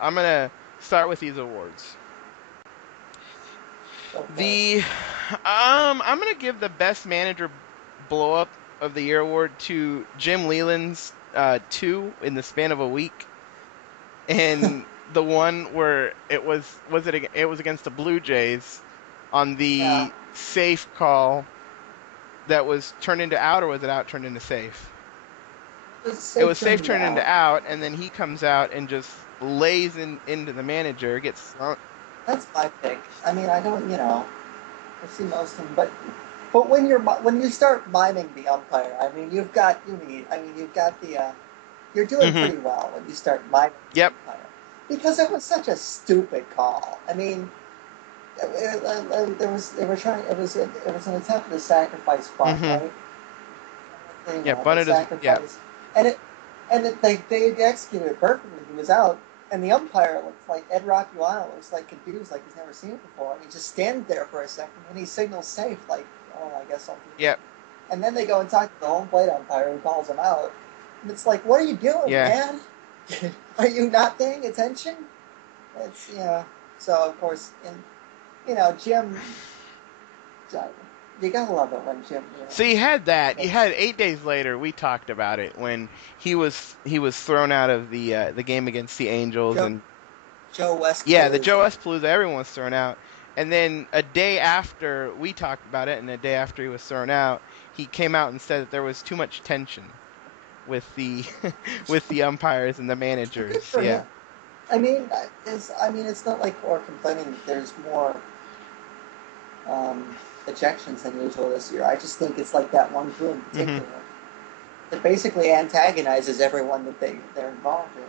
I'm gonna start with these awards. Okay. The I'm gonna give the best manager blow up of the year award to Jim Leland's 2 in the span of a week, and the one where it was against the Blue Jays on Yeah. the safe call that was turned into out, or was it out turned into safe? It's It safe was safe turning turned into out. out, and then he comes out and just lays into the manager, gets thrown. That's my pick. I mean, I don't, I see most of them, but when you start miming the umpire, I mean, you've got the you're doing Hmm. pretty well when you start miming the Yep. umpire because it was such a stupid call. I mean, there was they were trying it was an attempt to sacrifice bunt, Hmm. right? Yeah. The Bunted is. Yeah. sacrifice, and they executed it perfectly. He was out, and the umpire looked like Ed Rockwell, looks like confused, like he's never seen it before, and he just stands there for a second, and he signals safe, like, oh, I guess something. Yep. And then they go and talk to the home plate umpire who calls him out, and it's like, what are you doing, Yeah. man? Are you not paying attention? It's So of course, Jim, you gotta love it when Jim, So you had that. You makes had 8 days later. We talked about it when he was thrown out of the game against the Angels, Joe and Joe yeah, the Joe Westpalooza. Espalooza, everyone was thrown out. And then a day after we talked about it, and a day after he was thrown out, he came out and said that there was too much tension with the with the umpires and the Good managers. for Yeah. him. It's not like we're complaining that there's more um, ejections than usual this year. I just think it's like that one crew in Hmm. particular that basically antagonizes everyone that they're involved in.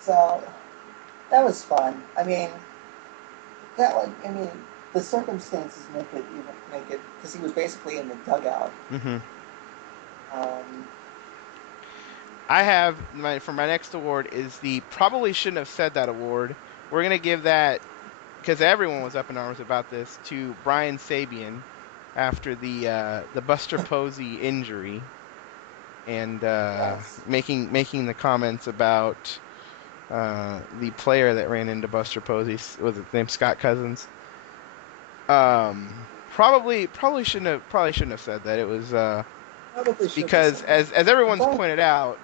So that was fun. I mean, the circumstances make it because he was basically in the dugout. Hmm. Um, I have for my next award is the probably shouldn't have said that award. We're gonna give that because everyone was up in arms about this to Brian Sabian after the Buster Posey injury, and yes, making the comments about the player that ran into Buster Posey, was it named Scott Cousins? Probably shouldn't have said that. It was probably should have because said that. as everyone's But pointed out,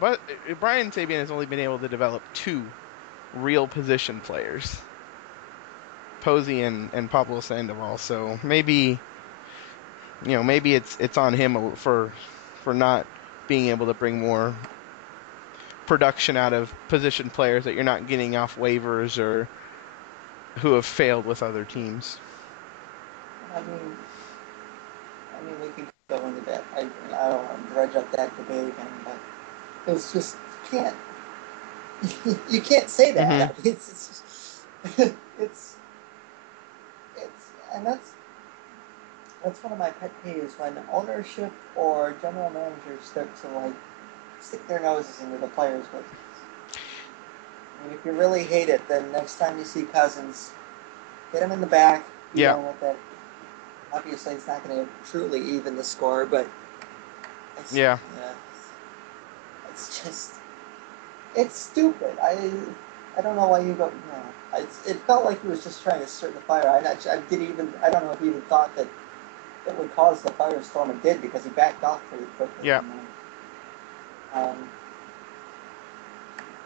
but Brian Sabian has only been able to develop 2 real position players, Posey and Pablo Sandoval. So maybe it's on him for not being able to bring more production out of position players that you're not getting off waivers or who have failed with other teams. I mean, we can go into that. I don't want to dredge up that debate again, but it's just you can't you can't say that. Hmm. I mean, it's and that's one of my pet peeves when ownership or general managers start to like stick their noses into the players' business. I mean, if you really hate it, then next time you see Cousins, hit him in the back, be Yeah, done with it. Obviously, it's not going to truly even the score, but it's yeah. yeah, it's just it's stupid. I don't know why you go. No, it felt like he was just trying to start the fire. I don't know if he even thought that it would cause the firestorm. It did because he backed off pretty quickly. Yeah. Um,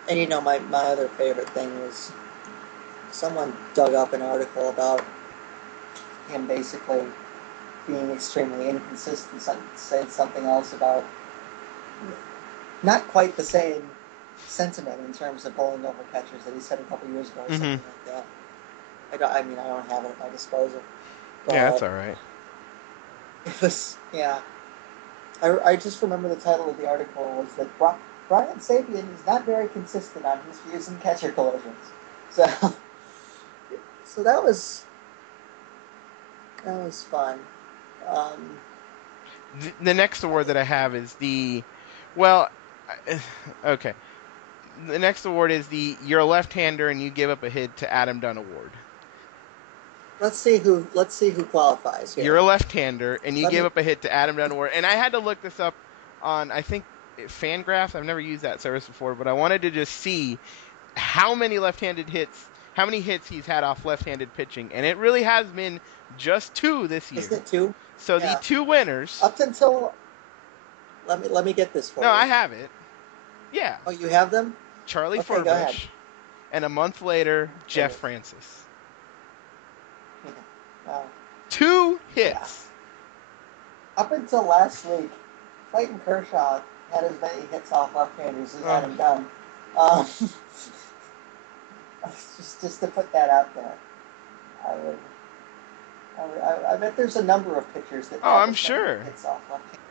and my other favorite thing was someone dug up an article about him basically being extremely inconsistent. Said something else about not quite the same sentiment in terms of bowling over catchers that he said a couple years ago or Hmm. something like that. I don't have it at my disposal, Yeah, that's but all right. it was yeah. I just remember the title of the article was that Brian Sabian is not very consistent on his views in catcher collisions. So so that was fun. Um, The next award that I have is well, okay. The next award is the you're a left-hander and you give up a hit to Adam Dunn award. let's see who qualifies You're here. a left-hander and you Let gave me up a hit to Adam Dunn award, and I had to look this up on I think Fangraphs. I've never used that service before, but I wanted to just see how many hits he's had off left-handed pitching, and it really has been just 2 this year. Isn't it 2? So Yeah. the 2 winners. Up until let me get this for you. No, I have it. Yeah. Oh, you have them? Charlie Okay, go ahead. Furbush, and a month later, Jeff Francis. Wow. 2 hits. Yeah. Up until last week, Clayton Kershaw had as many hits off left-handers as Adam Dunn. Just to put that out there, I bet there's a number of pitchers that. I'm sure. Hits off left-handers.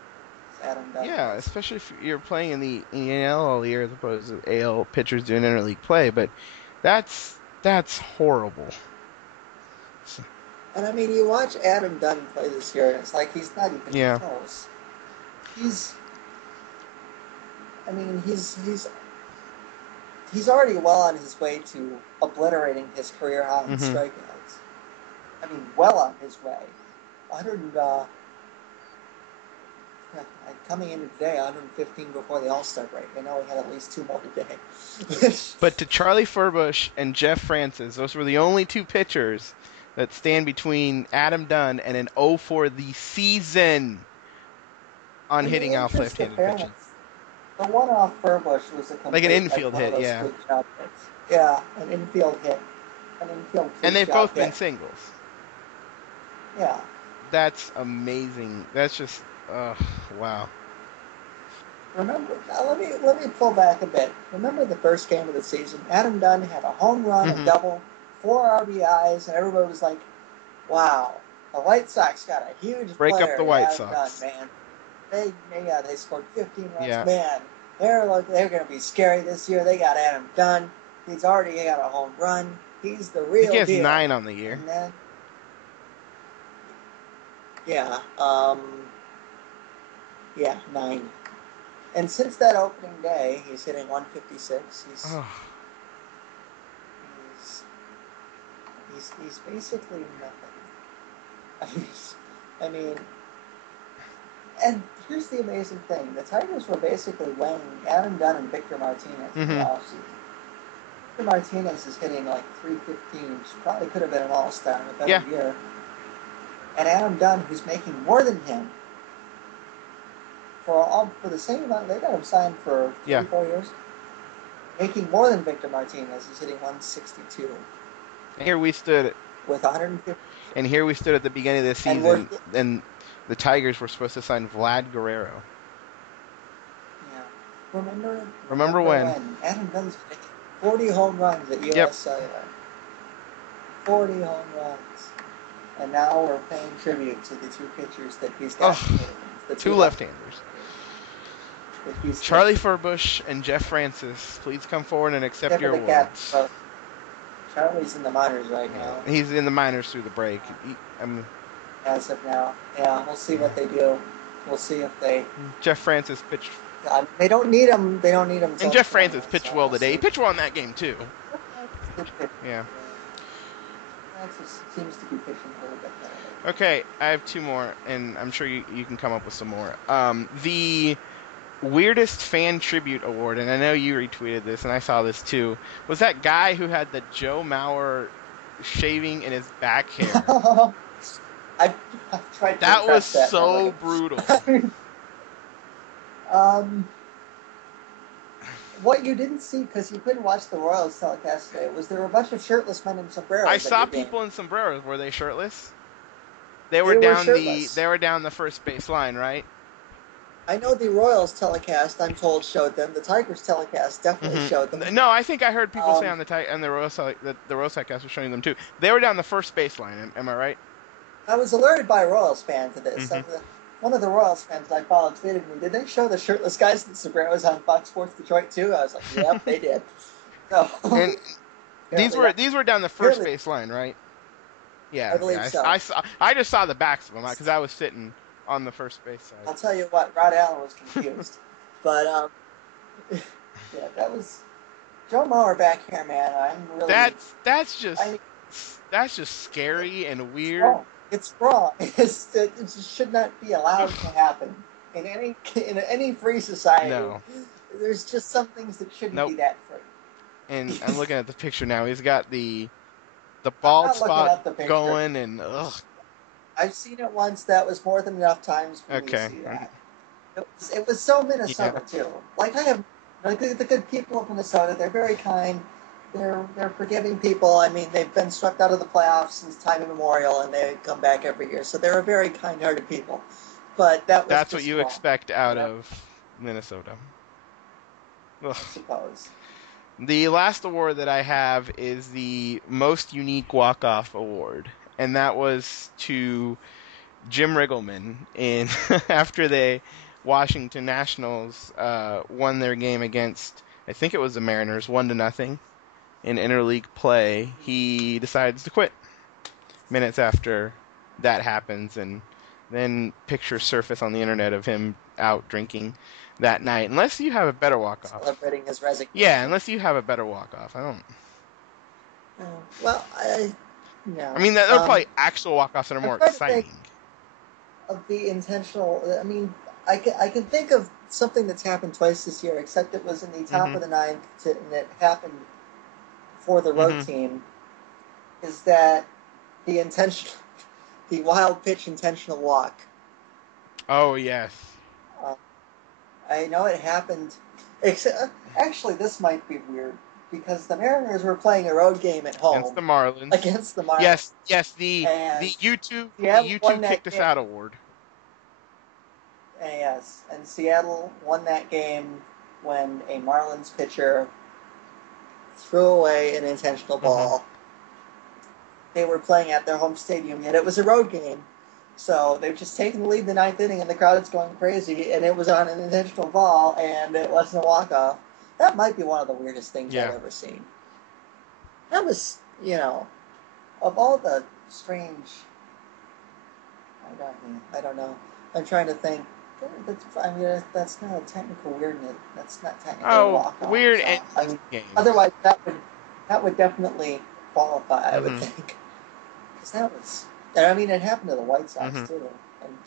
Adam Dunn. Yeah, especially if you're playing in the NL all year as opposed to AL pitchers doing interleague play, but that's horrible. And I mean, you watch Adam Dunn play this year, and it's like he's not even close. He's already well on his way to obliterating his career high in strikeouts. I mean, well on his way. 100. Coming into today, 115 before the All-Star break. I know he had at least 2 more today. But to Charlie Furbush and Jeff Francis, those were the only 2 pitchers that stand between Adam Dunn and an 0 for the season on hitting off left-handed pitching. The one off Furbush was a complete, like an infield hit, yeah. Yeah, an infield hit. And they've both been singles. Yeah. That's amazing. That's just, wow. Remember, now let me pull back a bit. Remember the first game of the season? Adam Dunn had a home run, a double, 4 RBIs, and everybody was like, "Wow, the White Sox got a huge break player, up the White Adam Sox, Dunn, man. They scored 15 runs, yeah. Man. They're going to be scary this year. They got Adam Dunn. He's already got a home run. He's the real deal." He has 9 on the year. And then, yeah, 9. And since that opening day, he's hitting 156. He's basically nothing. I mean, and here's the amazing thing: the Tigers were basically weighing Adam Dunn and Victor Martinez in the offseason. Victor Martinez is hitting like 315, which probably could have been an All-Star in a better year. And Adam Dunn, who's making more than him, for the same amount, they got him signed for 4 years. Making more than Victor Martinez, he's hitting 162. Here we stood with 150. And here we stood at the beginning of this season, and the Tigers were supposed to sign Vlad Guerrero. Yeah. Remember when? Adam Dunn's making 40 home runs at U.S. Cellular. 40 home runs. And now we're paying tribute to the 2 pitchers that he's got. The 2 left-handers. Charlie Furbush and Jeff Francis, please come forward and accept your awards. Charlie's in the minors right now. He's in the minors through the break. As of now. Yeah, we'll see what they do. We'll see if they... Jeff Francis pitched... They don't need him. And Jeff Francis pitched well today. He pitched well in that game, too. Yeah. Francis seems to be pitching a little bit better. Okay, I have 2 more, and I'm sure you can come up with some more. The weirdest fan tribute award, and I know you retweeted this, and I saw this too, was that guy who had the Joe Mauer shaving in his back hair. I tried to that was that so brutal. What you didn't see, because you couldn't watch the Royals telecast today, was there were a bunch of shirtless men in sombreros. I saw people in sombreros. Were they shirtless? They were down the first base line, right? I know the Royals telecast, I'm told, showed them. The Tigers telecast definitely showed them. No, I think I heard people say on the Royals telecast was showing them too. They were down the first baseline. Am I right? I was alerted by a Royals fan to this. One of the Royals fans I followed tweeted me, "Did they show the shirtless guys in sombreros on Fox Sports Detroit too?" I was like, "Yep, they did." So, and these were down the first baseline, right? Yeah, I believe so. I just saw the backs of them because I was sitting on the first base side. I'll tell you what, Rod Allen was confused. But, yeah, that was... Joe Mauer back here, man. I'm really... That's just scary and weird. It's wrong. It just should not be allowed to happen. In any free society, there's just some things that shouldn't be that free. And I'm looking at the picture now. He's got the I'm bald not looking spot up the picture. going, and ugh. I've seen it once. That was more than enough times for me to Okay. see that. It was so Yeah. Minnesota too. Like I have like the good people of Minnesota. They're very kind. They're forgiving people. I mean, they've been swept out of the playoffs since time immemorial, and they come back every year. So they're a very kind-hearted people. But that was That's what just you wrong. expect out Whatever, of Minnesota. Ugh. I suppose. The last award that I have is the Most Unique Walk-Off Award, and that was to Jim Riggleman in after the Washington Nationals won their game against, I think it was the Mariners, 1-0 in interleague play. He decides to quit minutes after that happens, and then pictures surface on the internet of him out drinking that night. Unless you have a better walk-off. Celebrating his Yeah, resignation. unless you have a better walk-off. I don't. Well, I no. mean, there are probably actual walk-offs that are I'm more trying to think exciting. of the intentional. I mean, I can think of something that's happened twice this year, except it was in the top Mhm. of the ninth, and it happened for the road Mhm. team. Is that the intentional, the wild pitch intentional walk? Oh yes. Uh, I know it happened. Actually, this might be weird because the Mariners were playing a road game at Against home the Marlins. against the Marlins, Yes, yes. The and Seattle won YouTube that kicked us game. out award. Yes, and Seattle won that game when a Marlins pitcher threw away an intentional Mhm. ball. They were playing at their home stadium, yet it was a road game. So they've just taken the lead in the ninth inning, and the crowd is going crazy, and it was on an intentional ball, and it wasn't a walk-off. That might be one of the weirdest things I've Yeah. ever seen. That was, of all the strange, I don't know. I'm trying to think. I mean, that's not a technical weirdness. That's not technically a Oh, walk-off. weird So, and I mean, games. otherwise that would definitely qualify, I would Mhm. think. Because that was, and I mean, it happened to the White Sox Mhm. too. And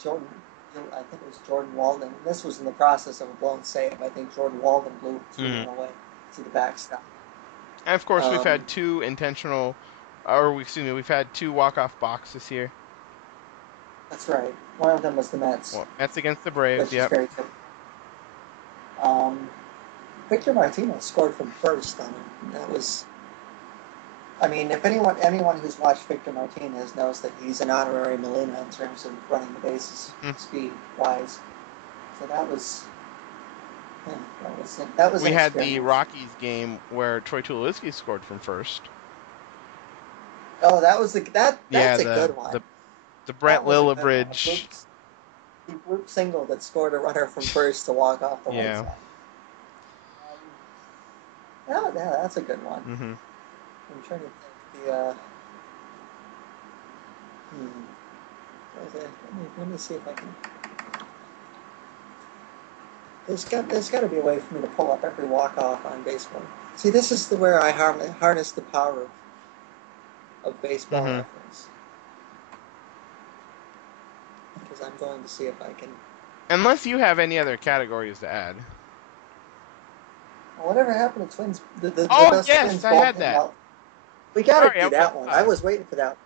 I think it was Jordan Walden. This was in the process of a blown save. I think Jordan Walden threw Mhm. one away to the backstop. And of course, we've Um, had two intentional, or excuse me, we've had two walk-off balks this year. that's right. One of them was the Mets, Well, that's against the Braves. which is Yep. very typical. Um, Victor Martinez scored from first on him. That was, I mean, if anyone who's watched Victor Martinez knows that he's an honorary Molina in terms of running the bases Mhm. speed wise. So yeah, that was We an had the experience. Rockies game where Troy Tulowitzki scored from first. Oh, that's Yeah, a good one. the Brent That was a good one. Lillibridge. A fluke single that scored a runner from first to walk off the White Yeah. Sox. Yeah, that's a good one. Mhm. I'm trying to think hmm, let me see if I can. There's got to be a way for me to pull up every walk off on baseball. See, this is where I harness the power of baseball Mhm. reference because I'm going to see if I can. Unless you have any other categories to add. Well, whatever happened to Twins? The Oh best yes, Twins I had bullpen. that. Well, we got to Sorry, do I that one. I forgot. was waiting for that.